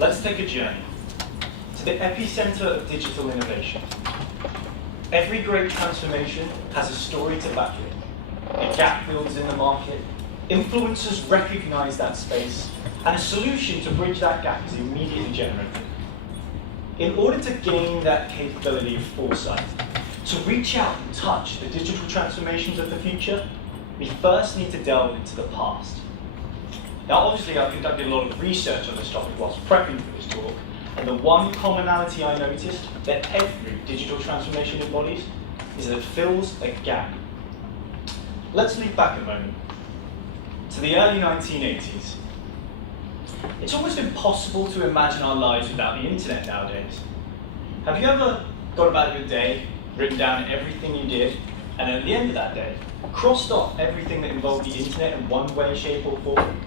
Let's take a journey to the epicenter of digital innovation. Every great transformation has a story to back it. A gap builds in the market, influencers recognize that space, and a solution to bridge that gap is immediately generated. In order to gain that capability of foresight, to reach out and touch the digital transformations of the future, we first need to delve into the past. Now, obviously, I've conducted a lot of research on this topic whilst prepping for this talk, and the one commonality I noticed that every digital transformation embodies is that it fills a gap. Let's leap back a moment to the early 1980s. It's almost impossible to imagine our lives without the internet nowadays. Have you ever gone about your day, written down everything you did, and at the end of that day, crossed off everything that involved the internet in one way, shape, or form?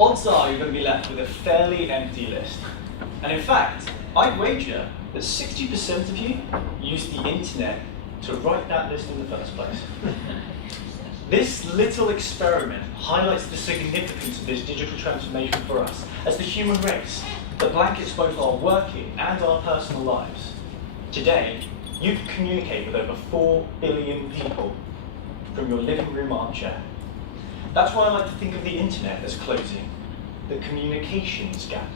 Odds are you're going to be left with a fairly empty list. And in fact, I'd wager that 60% of you used the internet to write that list in the first place. This little experiment highlights the significance of this digital transformation for us as the human race that blankets both our working and our personal lives. Today, you can communicate with over 4 billion people from your living room armchair. That's why I like to think of the internet as closing the communications gap.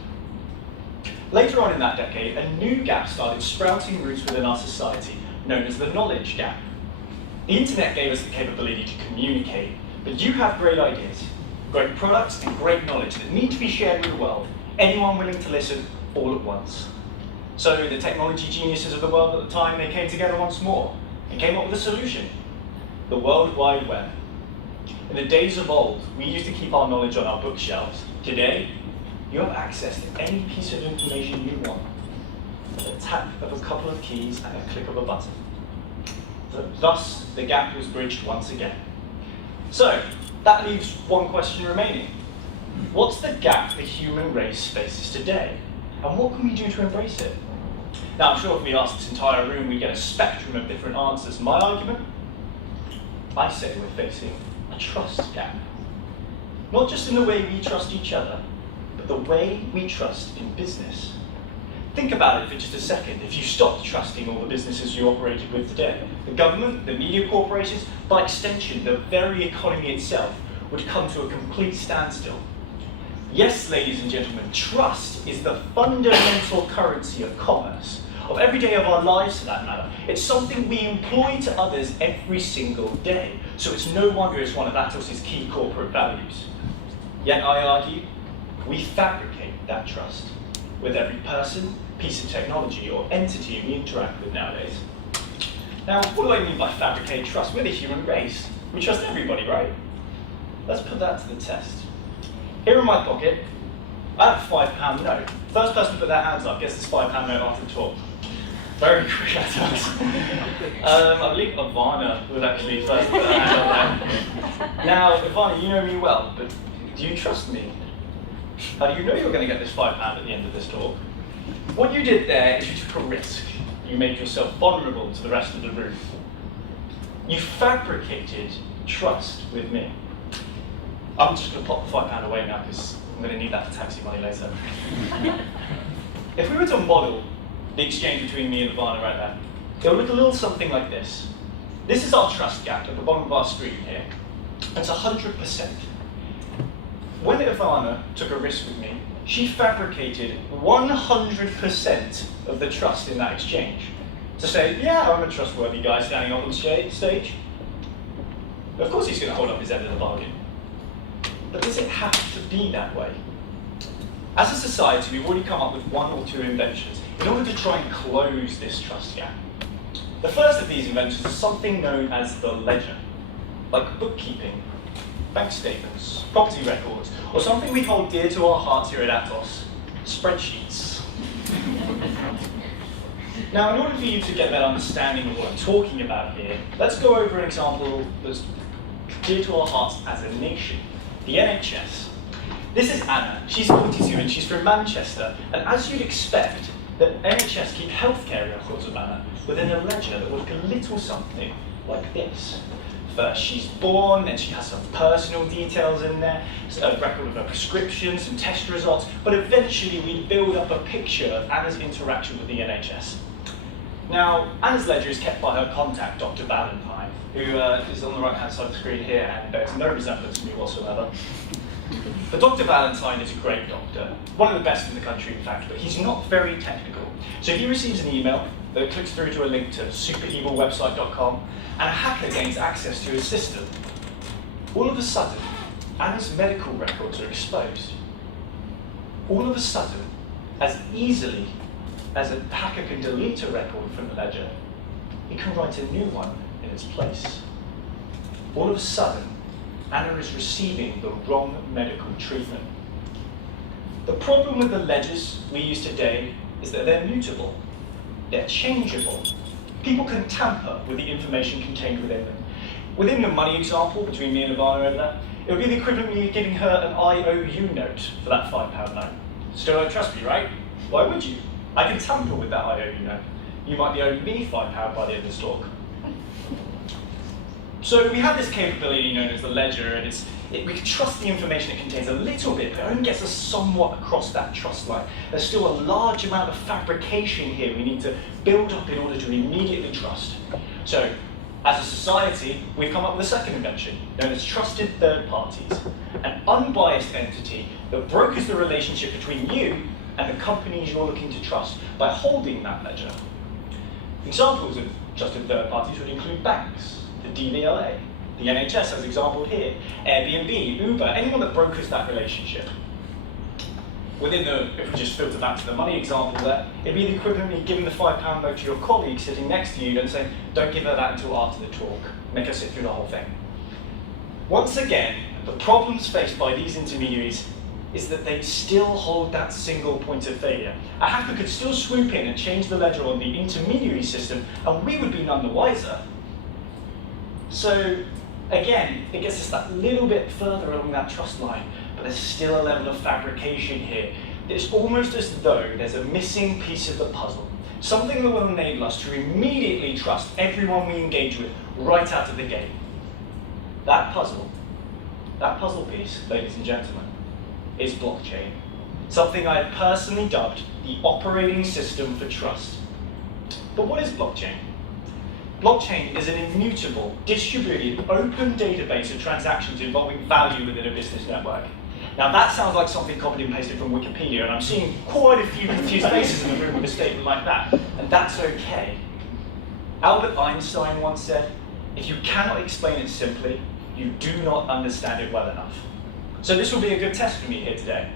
Later on in that decade, a new gap started sprouting roots within our society, known as the knowledge gap. The internet gave us the capability to communicate, but you have great ideas, great products, and great knowledge that need to be shared with the world, anyone willing to listen all at once. So the technology geniuses of the world at the time, they came together once more and came up with a solution: the World Wide Web. In the days of old, we used to keep our knowledge on our bookshelves. Today, you have access to any piece of information you want at the tap of a couple of keys and a click of a button. Thus, the gap was bridged once again. So, that leaves one question remaining. What's the gap the human race faces today? And what can we do to embrace it? Now, I'm sure if we ask this entire room, we get a spectrum of different answers. My argument? I say we're facing a trust gap. Not just in the way we trust each other, but the way we trust in business. Think about it for just a second. If you stopped trusting all the businesses you operated with today, the government, the media corporations, by extension, the very economy itself would come to a complete standstill. Yes, ladies and gentlemen, trust is the fundamental currency of commerce, of every day of our lives for that matter. It's something we employ to others every single day, so it's no wonder it's one of Atos' key corporate values. Yet I argue, we fabricate that trust with every person, piece of technology, or entity we interact with nowadays. Now, what do I mean by fabricate trust? We're the human race. We trust everybody, right? Let's put that to the test. Here in my pocket, I have a £5 note. First person to put their hands up gets this £5 note after the talk. Very quick at us. I believe Ivana was actually first to put her hand up there. Now, Ivana, you know me well, but do you trust me? How do you know you're going to get this £5 at the end of this talk? What you did there is you took a risk. You made yourself vulnerable to the rest of the room. You fabricated trust with me. I'm just going to pop the £5 away now because I'm going to need that for taxi money later. If we were to model the exchange between me and Ivana right now, it would look a little something like this. This is our trust gap at the bottom of our screen here. It's 100%. When Ivana took a risk with me, she fabricated 100% of the trust in that exchange. To say, yeah, I'm a trustworthy guy standing up on stage. Of course he's going to hold up his end of the bargain. But does it have to be that way? As a society, we've already come up with 1 or 2 inventions in order to try and close this trust gap. The first of these inventions is something known as the ledger, like bookkeeping, bank statements, property records, or something we hold dear to our hearts here at Atos, spreadsheets. Now, in order for you to get that understanding of what I'm talking about here, let's go over an example that's dear to our hearts as a nation, the NHS. This is Anna. She's 42 and she's from Manchester, and as you'd expect, the NHS keep healthcare records of Anna within a ledger that would look a little something like this. she's born, and she has some personal details in there, a record of her prescriptions, some test results, but eventually we build up a picture of Anna's interaction with the NHS. Now, Anna's ledger is kept by her contact, Dr. Valentine, who is on the right-hand side of the screen here and bears no resemblance to me whatsoever. But Dr. Valentine is a great doctor, one of the best in the country, in fact, but he's not very technical. So he receives an email that clicks through to a link to superevilwebsite.com, and a hacker gains access to his system. All of a sudden, Anna's medical records are exposed. All of a sudden, as easily as a hacker can delete a record from the ledger, he can write a new one in its place. All of a sudden, Anna is receiving the wrong medical treatment. The problem with the ledgers we use today is that they're mutable. They're changeable. People can tamper with the information contained within them. Within the money example between me and Ivana over there, it would be the equivalent of me giving her an IOU note for that £5 note. Still don't trust me, right? Why would you? I can tamper with that IOU note. You might be owing me £5 by the end of this talk. So we have this capability known as the ledger, and we can trust the information it contains a little bit, but it only gets us somewhat across that trust line. There's still a large amount of fabrication here we need to build up in order to immediately trust. So, as a society, we've come up with a second invention, known as trusted third parties, an unbiased entity that brokers the relationship between you and the companies you're looking to trust by holding that ledger. Examples of trusted third parties would include banks, the DVLA, the NHS as exampled here, Airbnb, Uber, anyone that brokers that relationship. If we just filter back to the money example there, it'd be the equivalent of giving the £5 note to your colleague sitting next to you and saying, don't give her that until after the talk, make her sit through the whole thing. Once again, the problems faced by these intermediaries is that they still hold that single point of failure. A hacker could still swoop in and change the ledger on the intermediary system, and we would be none the wiser. So, again, it gets us that little bit further along that trust line, but there's still a level of fabrication here. It's almost as though there's a missing piece of the puzzle, something that will enable us to immediately trust everyone we engage with right out of the gate. That puzzle piece, ladies and gentlemen, is blockchain, something I have personally dubbed the operating system for trust. But what is blockchain? Blockchain is an immutable, distributed, open database of transactions involving value within a business network. Now that sounds like something copied and pasted from Wikipedia, and I'm seeing quite a few confused faces in the room with a statement like that, and that's okay. Albert Einstein once said, if you cannot explain it simply, you do not understand it well enough. So this will be a good test for me here today.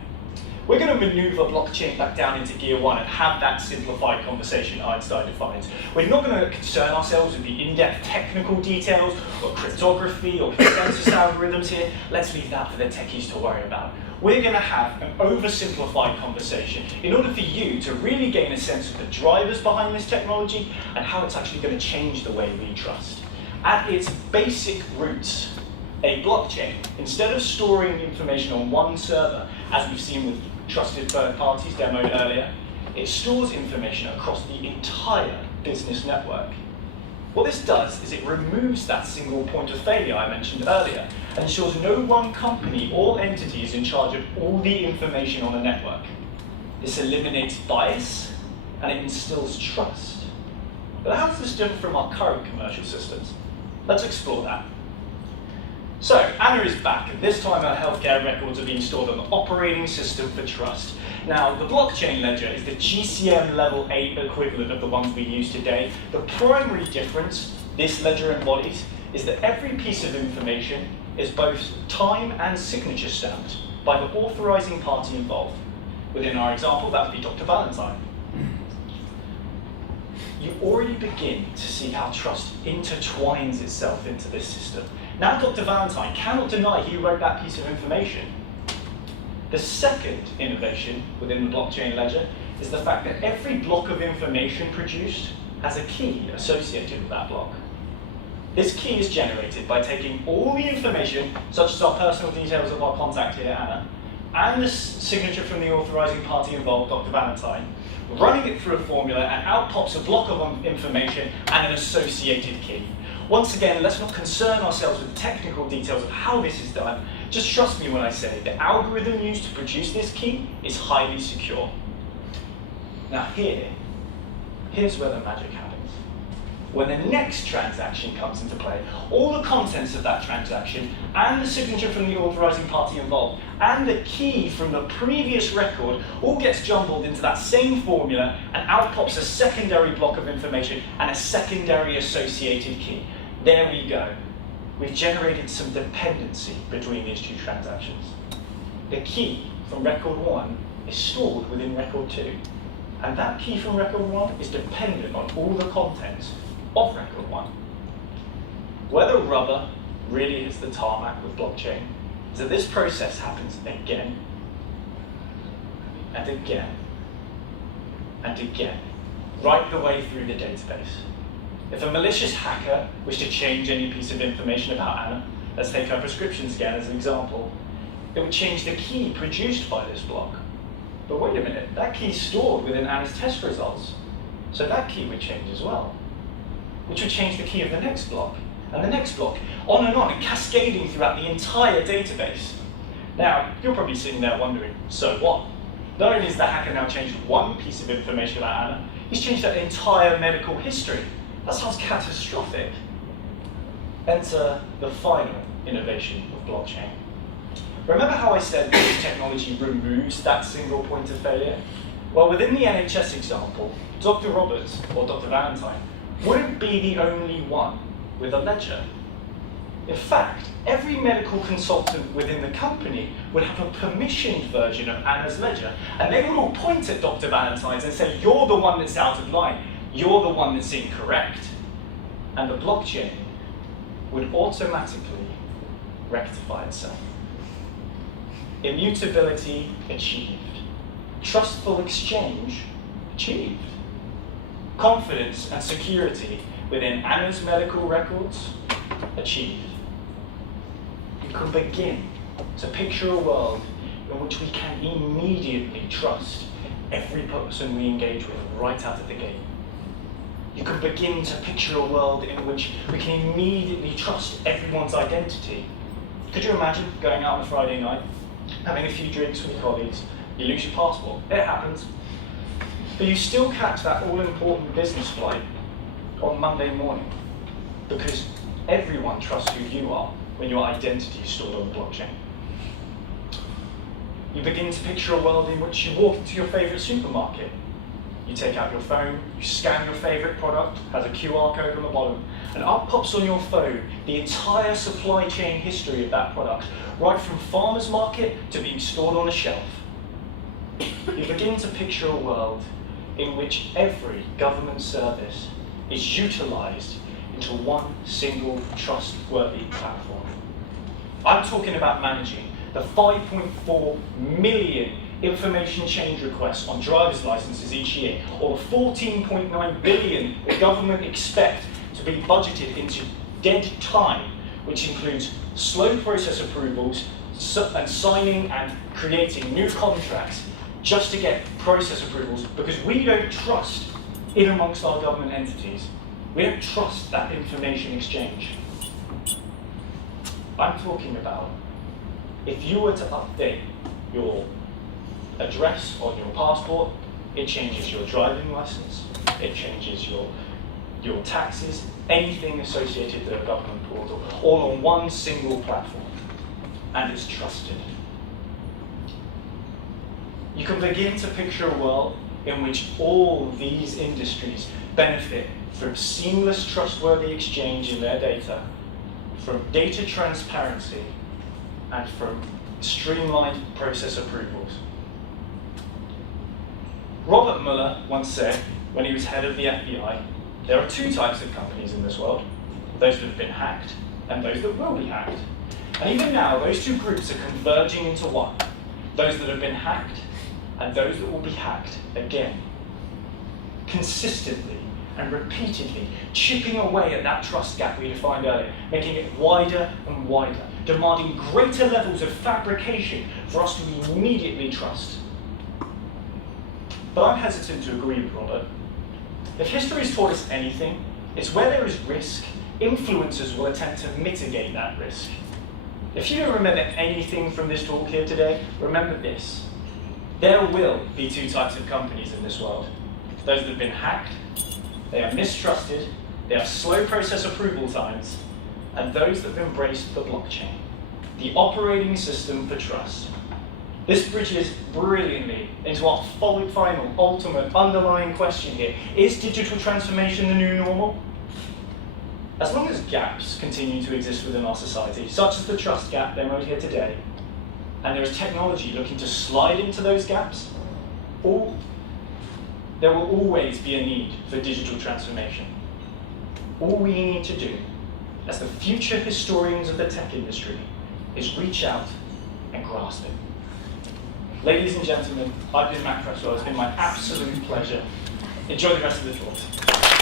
We're going to maneuver blockchain back down into gear one and have that simplified conversation Einstein defines. We're not going to concern ourselves with the in-depth technical details or cryptography or consensus algorithms here. Let's leave that for the techies to worry about. We're going to have an oversimplified conversation in order for you to really gain a sense of the drivers behind this technology and how it's actually going to change the way we trust. At its basic roots, a blockchain, instead of storing information on one server, as we've seen with trusted third parties demoed earlier, it stores information across the entire business network. What this does is it removes that single point of failure I mentioned earlier and ensures no one company or entity is in charge of all the information on the network. This eliminates bias and it instills trust. But how is this different from our current commercial systems? Let's explore that. So, Anna is back, and this time her healthcare records are being stored on the operating system for trust. Now, the blockchain ledger is the GCM level 8 equivalent of the ones we use today. The primary difference this ledger embodies is that every piece of information is both time and signature stamped by the authorizing party involved. Within our example, that would be Dr. Valentine. You already begin to see how trust intertwines itself into this system. Now Dr. Valentine cannot deny he wrote that piece of information. The second innovation within the blockchain ledger is the fact that every block of information produced has a key associated with that block. This key is generated by taking all the information, such as our personal details of our contact here, Anna, and the signature from the authorizing party involved, Dr. Valentine, running it through a formula, and out pops a block of information and an associated key. Once again, let's not concern ourselves with the technical details of how this is done. Just trust me when I say the algorithm used to produce this key is highly secure. Now here's where the magic happens. When the next transaction comes into play, all the contents of that transaction and the signature from the authorizing party involved and the key from the previous record all gets jumbled into that same formula, and out pops a secondary block of information and a secondary associated key. There we go. We've generated some dependency between these two transactions. The key from record 1 is stored within record 2. And that key from record 1 is dependent on all the contents of record 1. Where the rubber really hits the tarmac with blockchain is that this process happens again and again and again, right the way through the database. If a malicious hacker wished to change any piece of information about Anna, let's take her prescription scan as an example, it would change the key produced by this block. But wait a minute, that key is stored within Anna's test results, so that key would change as well, which would change the key of the next block, and the next block, on, and cascading throughout the entire database. Now, you're probably sitting there wondering, so what? Not only has the hacker now changed one piece of information about Anna, he's changed her entire medical history. That sounds catastrophic. Enter the final innovation of blockchain. Remember how I said this technology removes that single point of failure? Well, within the NHS example, Dr. Roberts, or Dr. Valentine, wouldn't be the only one with a ledger. In fact, every medical consultant within the company would have a permissioned version of Anna's ledger, and they would all point at Dr. Valentine's and say, you're the one that's out of line, you're the one that's incorrect. And the blockchain would automatically rectify itself. Immutability achieved. Trustful exchange achieved. Confidence and security within Anna's medical records achieved. You can begin to picture a world in which we can immediately trust every person we engage with right out of the gate. You can begin to picture a world in which we can immediately trust everyone's identity. Could you imagine going out on a Friday night, having a few drinks with your colleagues, you lose your passport? It happens. But you still catch that all-important business flight on Monday morning because everyone trusts who you are when your identity is stored on the blockchain. You begin to picture a world in which you walk into your favorite supermarket. You take out your phone, you scan your favorite product, has a QR code on the bottom, and up pops on your phone the entire supply chain history of that product, right from farmer's market to being stored on a shelf. You begin to picture a world in which every government service is utilized into one single trustworthy platform. I'm talking about managing the 5.4 million information change requests on driver's licenses each year, or the 14.9 billion the government expect to be budgeted into dead time, which includes slow process approvals and signing and creating new contracts just to get process approvals because we don't trust in amongst our government entities. We don't trust that information exchange. I'm talking about if you were to update your address on your passport, it changes your driving license, it changes your taxes, anything associated with a government portal, all on one single platform, and it's trusted. You can begin to picture a world in which all these industries benefit from seamless, trustworthy exchange in their data, from data transparency, and from streamlined process approvals. Robert Mueller once said, when he was head of the FBI, there are two types of companies in this world, those that have been hacked and those that will be hacked. And even now, those two groups are converging into one, those that have been hacked and those that will be hacked again. Consistently and repeatedly chipping away at that trust gap we defined earlier, making it wider and wider, demanding greater levels of fabrication for us to immediately trust. But I'm hesitant to agree with Robert. If history has taught us anything, it's where there is risk, influencers will attempt to mitigate that risk. If you don't remember anything from this talk here today, remember this. There will be two types of companies in this world. Those that have been hacked, they are mistrusted, they have slow process approval times, and those that have embraced the blockchain, the operating system for trust. This bridges brilliantly into our final, ultimate, underlying question here. Is digital transformation the new normal? As long as gaps continue to exist within our society, such as the trust gap demoed here today, and there is technology looking to slide into those gaps, there will always be a need for digital transformation. All we need to do, as the future historians of the tech industry, is reach out and grasp it. Ladies and gentlemen, I've been Matt Cresswell. It's been my absolute pleasure. Enjoy the rest of the talk.